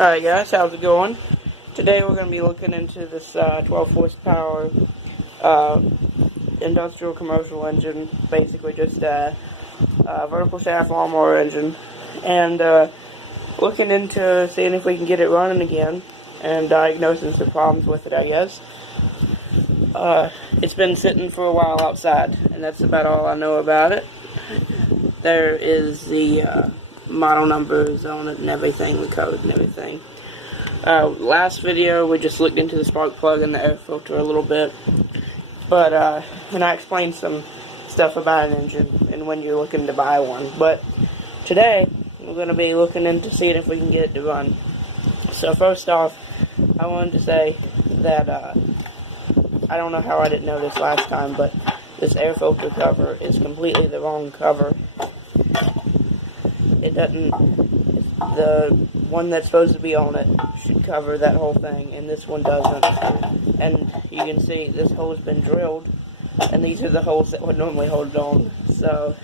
Alright guys, how's it going? Today we're going to be looking into this 12 horsepower industrial commercial engine, basically just a vertical shaft lawnmower engine, and looking into seeing if we can get it running again and diagnosing some problems with it, I guess. It's been sitting for a while outside, and that's about all I know about it. There is the model numbers on it and everything, the code and everything. Last video we just looked into the spark plug and the air filter a little bit, but and I explained some stuff about an engine and when you're looking to buy one. But today we're going to be looking into seeing if we can get it to run. So first off, I wanted to say that I don't know how I didn't know this last time, but this air filter cover is completely the wrong cover. It doesn't, the one that's supposed to be on it should cover that whole thing, and this one doesn't. And you can see this hole's been drilled, and these are the holes that would normally hold it on. So,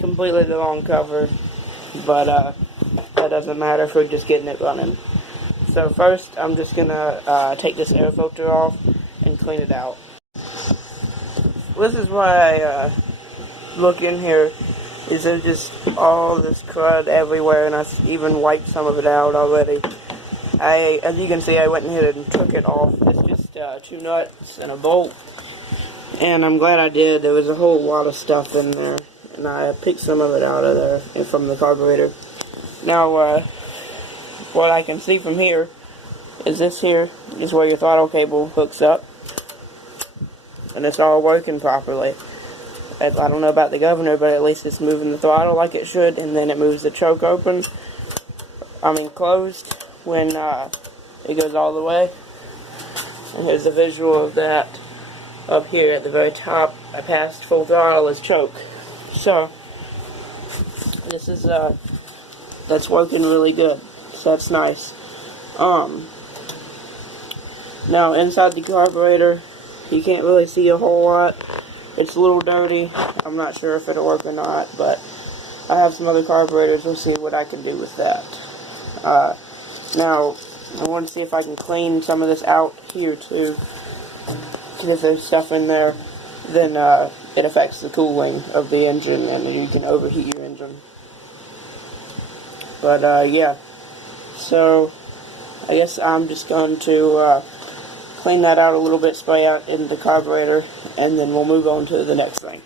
completely the wrong cover, but that doesn't matter if we're just getting it running. So first, I'm just gonna take this air filter off and clean it out. This is why I look in here. Is there just all this crud everywhere, and I even wiped some of it out already. As you can see, I went ahead and took it off. It's just 2 nuts and a bolt, and I'm glad I did. There was a whole lot of stuff in there, and I picked some of it out of there and from the carburetor. Now, what I can see from here is this here is where your throttle cable hooks up, and it's all working properly. I don't know about the governor, but at least it's moving the throttle like it should, and then it moves the choke open, closed, when it goes all the way. And here's a visual of that up here at the very top. I passed full throttle as choke. So, this is, that's working really good, so that's nice. Now, inside the carburetor, you can't really see a whole lot. It's a little dirty. I'm not sure if it'll work or not, but I have some other carburetors. We'll see what I can do with that. Now, I want to see if I can clean some of this out here too. If there's stuff in there, then it affects the cooling of the engine, and you can overheat your engine. But yeah, so I guess I'm just going to clean that out a little bit, spray out in the carburetor, and then we'll move on to the next thing.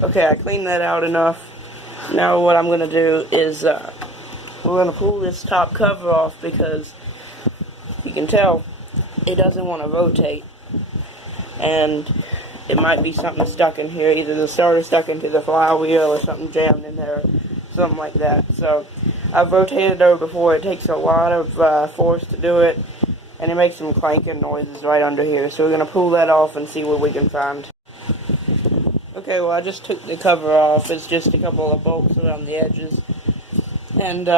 Okay, I cleaned that out enough. Now what I'm going to do is we're going to pull this top cover off, because you can tell it doesn't want to rotate, and it might be something stuck in here, either the starter stuck into the flywheel or something jammed in there, something like that. So I've rotated it over before. It takes a lot of force to do it, and it makes some clanking noises right under here. So we're going to pull that off and see what we can find. Okay, well, I just took the cover off. It's just a couple of bolts around the edges. And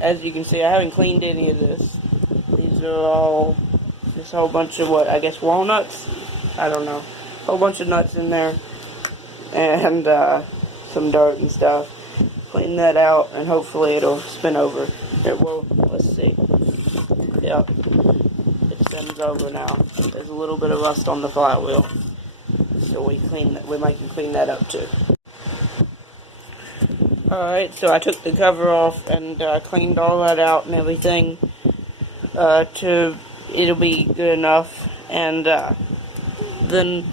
as you can see, I haven't cleaned any of this. These are all, this whole bunch of what, I guess walnuts? I don't know. A whole bunch of nuts in there. And some dirt and stuff. Clean that out, and hopefully it'll spin over. It will. Let's see. Yep. It spins over now. There's a little bit of rust on the flywheel. So we might can clean that up too. Alright, so I took the cover off and cleaned all that out and everything. It'll be good enough. And then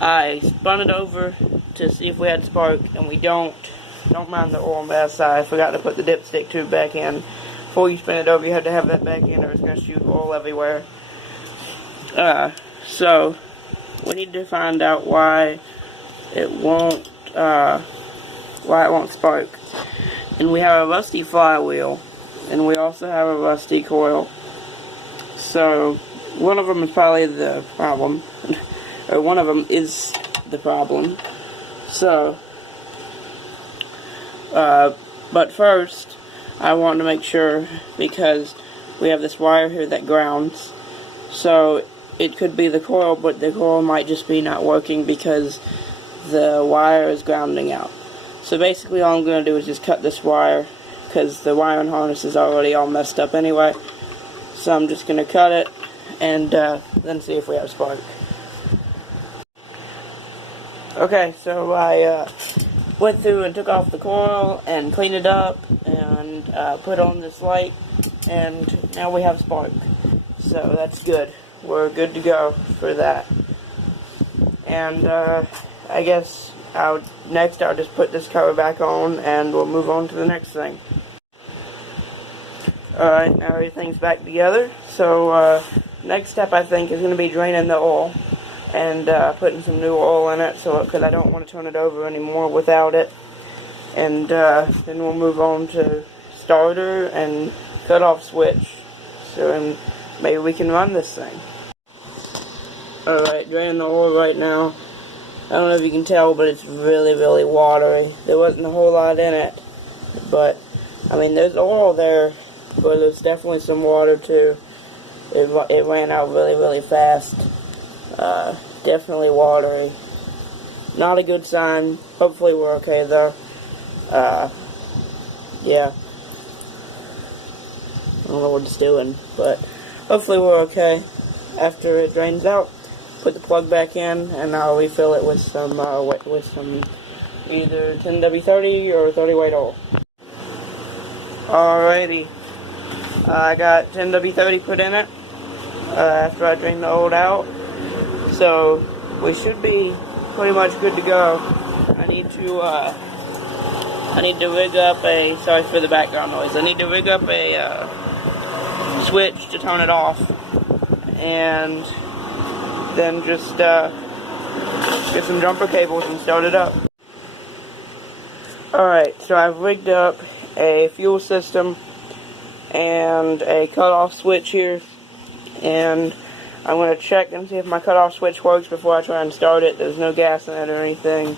I spun it over to see if we had spark, and we don't. Don't mind the oil on that side. I forgot to put the dipstick tube back in. Before you spin it over, you have to have that back in, or it's going to shoot oil everywhere. So we need to find out why it won't spark. And we have a rusty flywheel, and we also have a rusty coil. So one of them is probably the problem, or one of them is the problem. So, but first, I want to make sure, because we have this wire here that grounds, so it could be the coil, but the coil might just be not working because the wire is grounding out. So basically all I'm going to do is just cut this wire because the wiring harness is already all messed up anyway. So I'm just going to cut it and then see if we have spark. Okay, so I went through and took off the coil and cleaned it up and put on this light, and now we have spark. So that's good. We're good to go for that. And I guess next I'll just put this cover back on and we'll move on to the next thing. Alright, now everything's back together. So next step I think is going to be draining the oil and putting some new oil in it, so because I don't want to turn it over anymore without it. And then we'll move on to starter and cutoff switch, so and maybe we can run this thing. Alright, draining the oil right now. I don't know if you can tell, but it's really, really watery. There wasn't a whole lot in it, but I mean there's oil there, but there's definitely some water too. It ran out really, really fast. Definitely watery. Not a good sign. Hopefully we're okay though. Yeah. I don't know what it's doing, but hopefully we're okay. After it drains out, put the plug back in, and I'll refill it with some either 10W30 or 30 weight oil. Alrighty. I got 10W30 put in it after I drained the old out. So we should be pretty much good to go. I need to rig up a, sorry for the background noise, I need to rig up a switch to turn it off, and then just get some jumper cables and start it up. Alright, so I've rigged up a fuel system and a cutoff switch here, and I'm going to check and see if my cutoff switch works before I try and start it. There's no gas in it or anything,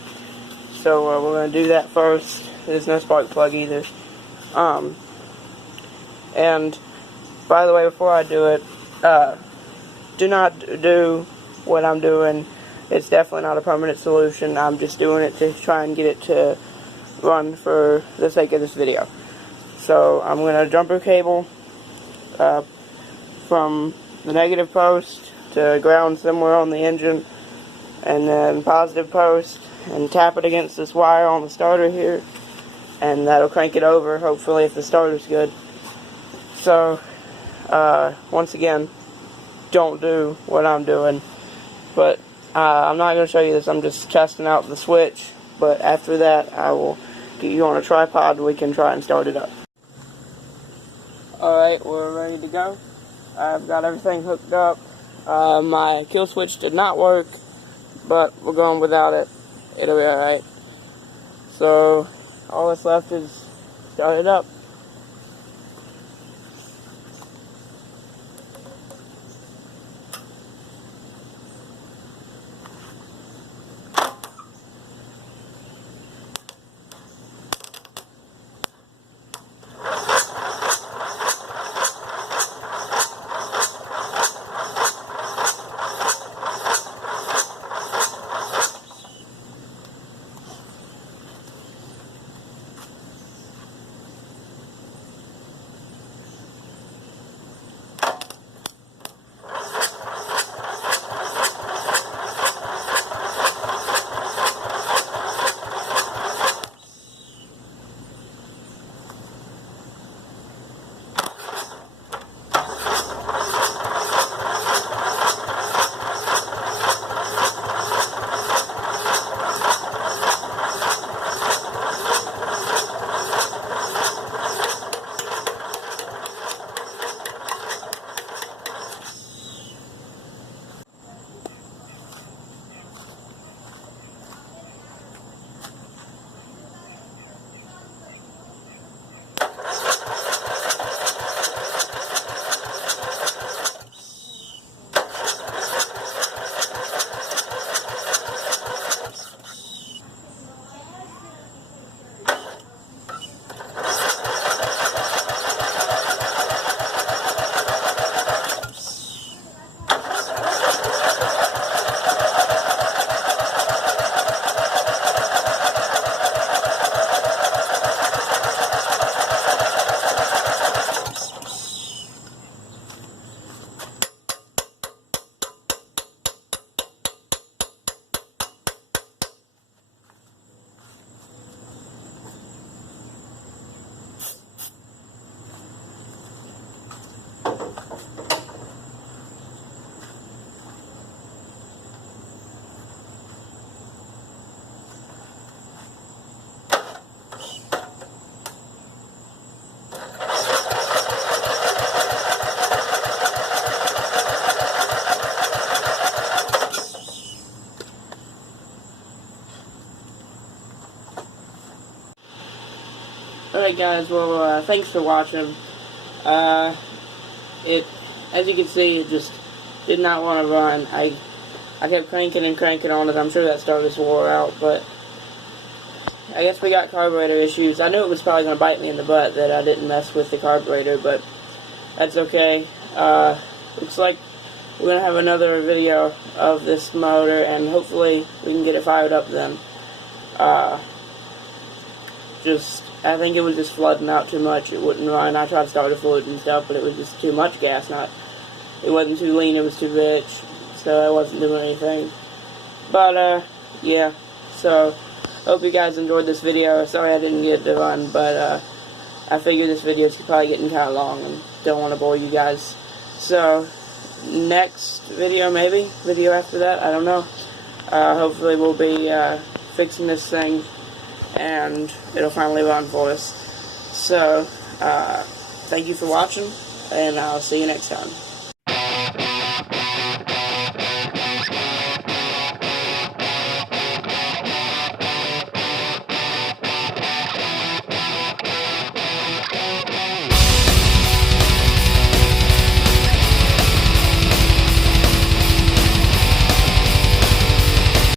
so we're going to do that first. There's no spark plug either. And by the way, before I do it, do not do what I'm doing. It's definitely not a permanent solution. I'm just doing it to try and get it to run for the sake of this video. So I'm going to jumper cable from the negative post to ground somewhere on the engine, and then positive post, and tap it against this wire on the starter here, and that'll crank it over, hopefully, if the starter's good. So once again, don't do what I'm doing, but I'm not going to show you this. I'm just testing out the switch, but after that I will get you on a tripod and we can try and start it up. Alright, we're ready to go. I've got everything hooked up. My kill switch did not work, but we're going without it. It'll be alright. So all that's left is start it up. guys, well, thanks for watching. As you can see, it just did not want to run. I kept cranking and cranking on it. I'm sure that starter just wore out, but I guess we got carburetor issues. I knew it was probably going to bite me in the butt that I didn't mess with the carburetor, but that's okay. Looks like we're going to have another video of this motor, and hopefully we can get it fired up then. I think it was just flooding out too much. It wouldn't run. I tried starter fluid and stuff, but it was just too much gas. It wasn't too lean, it was too rich, so I wasn't doing anything. But, yeah, so, hope you guys enjoyed this video. Sorry I didn't get it to run, but, I figured this video is probably getting kind of long and don't want to bore you guys. So, next video maybe, video after that, I don't know. Hopefully we'll be, fixing this thing and it'll finally run for us. So, thank you for watching, and I'll see you next time.